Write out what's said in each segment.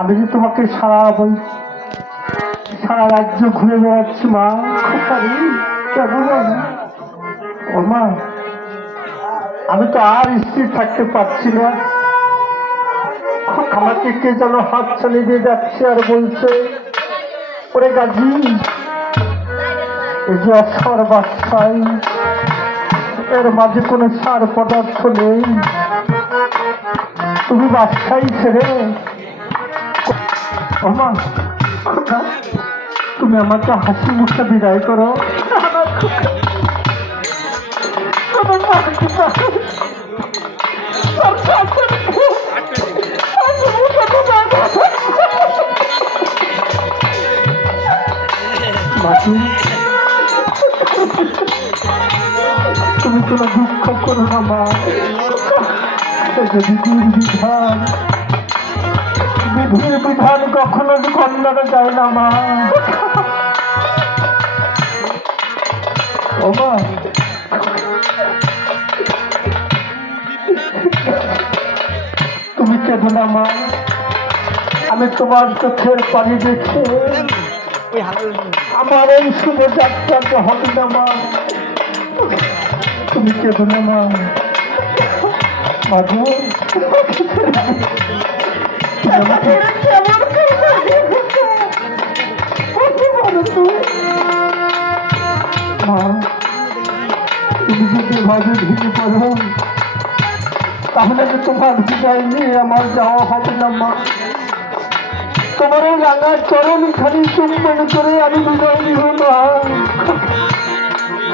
আমি যে তোমাকে সারা রাজ্য ঘুরে বেড়াচ্ছি মা, কেন ও মা, আমি তো আর স্থির থাকতে পারছি না। আমাকে কে যেন হাত ছাড়িয়ে দিয়ে যাচ্ছে আর বলছে, ওরে গাজী, এই যে অক্ষর বাচ্চাই, এর মাঝে কোনো সার পদার্থ নেই, তুমি বাচ্চাই ছেড়ে ওমা, তুমি আমাকে হাসি মুখে বিদায় করো। তুমি কোনো দুঃখ করো না মা, যদি বিধান বিধির বিধান কখনো কন্যারা যায় না মা। ও মা, তুমি কেঁদো না মা, আমি তোমার চোখের পানি দেখে আমার এই শুভ যাত্রাতে হবে না মা। তুমি কেঁদো না মা। মাধু, তুমি যদি ভাবে ভেঙে পড়ো তাহলে তোমার বিদায় নিয়ে আমার যাওয়া হবে না মা। তোমার এই রাঙা চরণ খালি চুম্বন করে আমি বিদায় নিব না,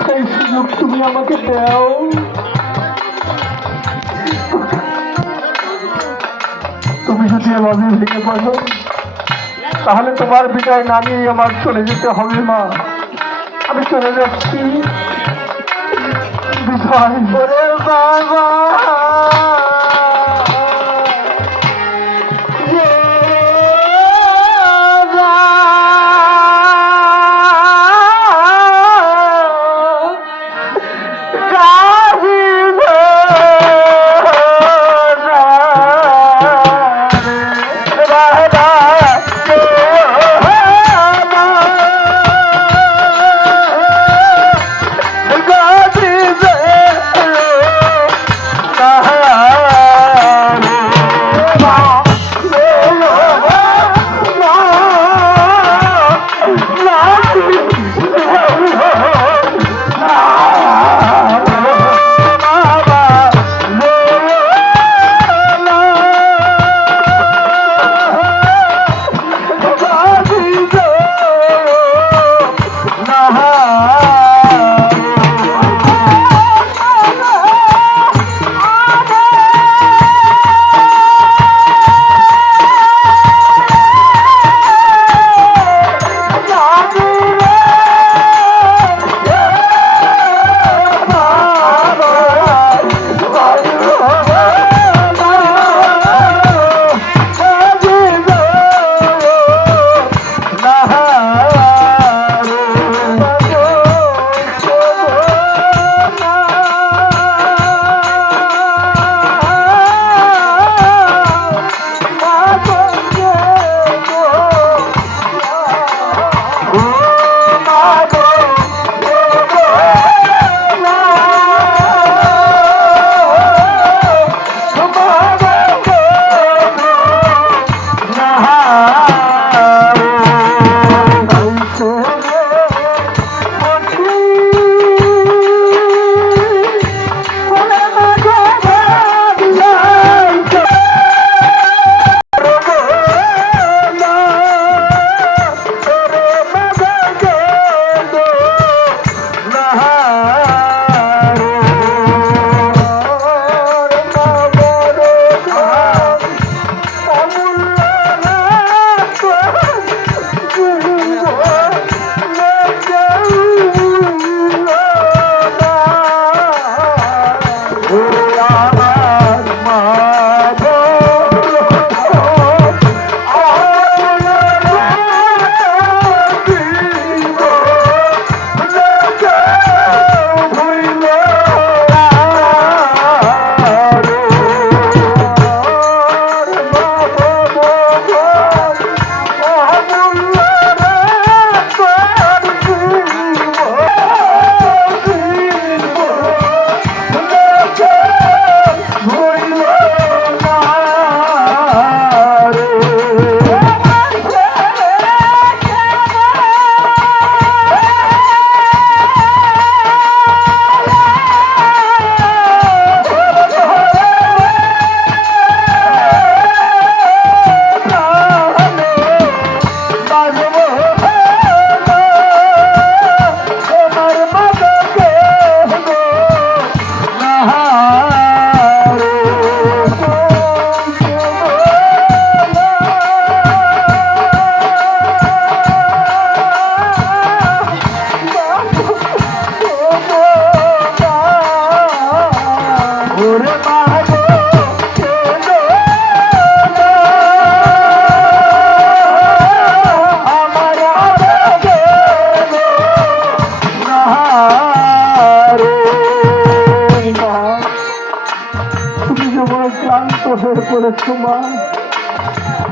সেই সুযোগ তুমি আমাকে দাও। তুমি যদি এভাবে ভেঙে পড়ো তাহলে তোমার বিদায় না নিয়ে আমার চলে যেতে হবে মা। আমি চলে যাচ্ছি, বিদায় করে বাবা।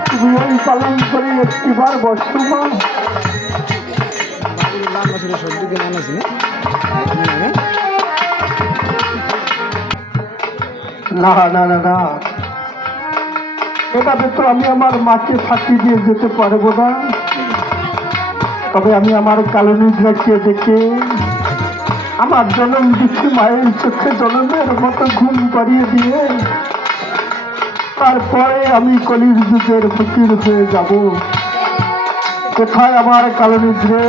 তুমি ওই পালন করে একটিবার বসো মা। না না না না, এভাবে তো আমি আমার মাকে ফাঁকি দিয়ে যেতে পারবো না। তবে আমি আমার কালো নিদ্রাকে দেখে আমার জনম দিচ্ছি মায়ের চোখে জনমের মতো ঘুম পাড়িয়ে দিয়ে তারপরে আমি কলির যুগের ফকির হয়ে যাব। কোথায় আমার কালো নিদ্রে,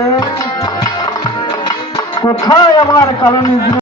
কোথায় আমার কালো নিদ্রে?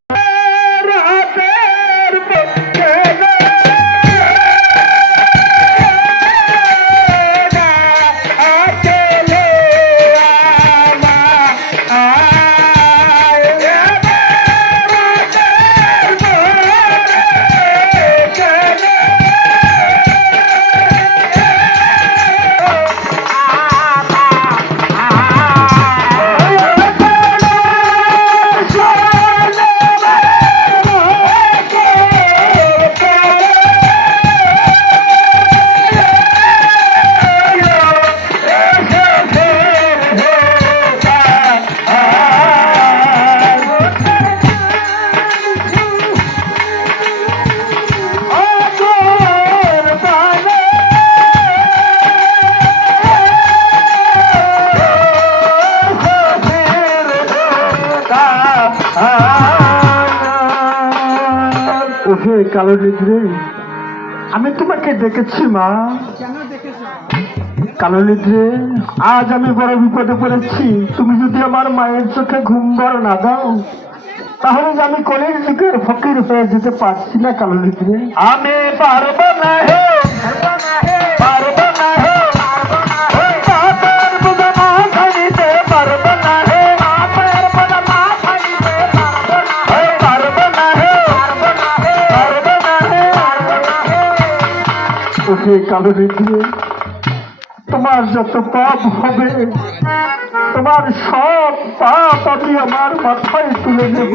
ওহে কালো নিদ্রে, আমি তোমাকে দেখেছি মা। কালো নিদ্রে, আজ আমি বড় বিপদে পড়েছি। তুমি যদি আমার মায়ের চোখে ঘুম বড় না দাও তাহলে আমি কলির যুগের ফকির হয়ে যেতে পারছি না। কালো নিদ্রে, আমি পারবো না হে, পারবো না হে, কালো নিদ্রে, তোমার যত পাপ হবে তোমার সব পাপ আমি আমার মাথায় তুলে নেব।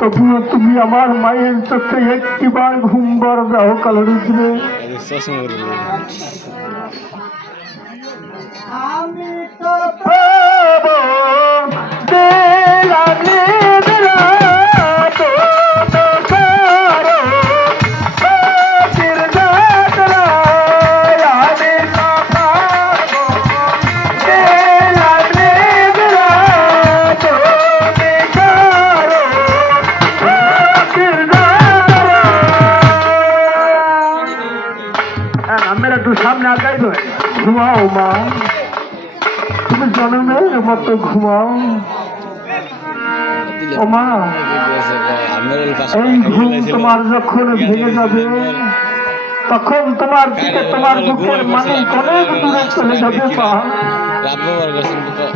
তবুও তুমি আমার মায়ের চোখে একটিবার ঘুমবার দাও। কালো নিদ্রে, আমি তো পাবো সামনে আগাই নয়। ঘুমাও মা, তুমি জনমের মতো ঘুমাও। ও মা, এই ঘুম তোমার যখন ভেঙে যাবে তখন তোমার থেকে তোমার বুকের মানে অনেক দূরে চলে যাবে মা।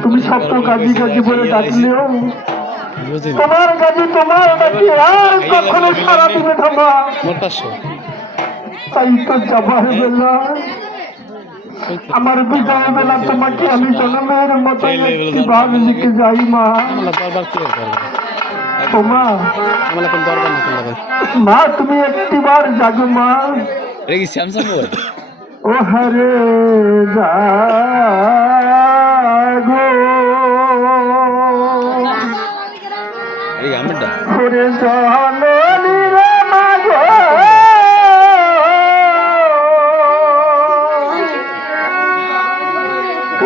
তুমি সত্য গাজি গাজি বলে ডাকলেও তোমার গাজি তোমার ডাকি আর কখনো সারা দিবে না মা। তাই তো যাবার বেলা, আমার বিদায় বেলা তোমাকে আমি জনমের মতো একটি ভাব লিখে যাই মা। ও মা, মা তুমি একটিবার জাগো মা। ও হরে জাগো, হরে জননী রে মাগো,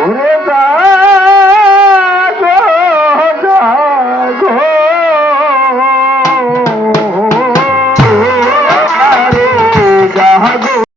ওরে জাগো জাগো, আরে জাগো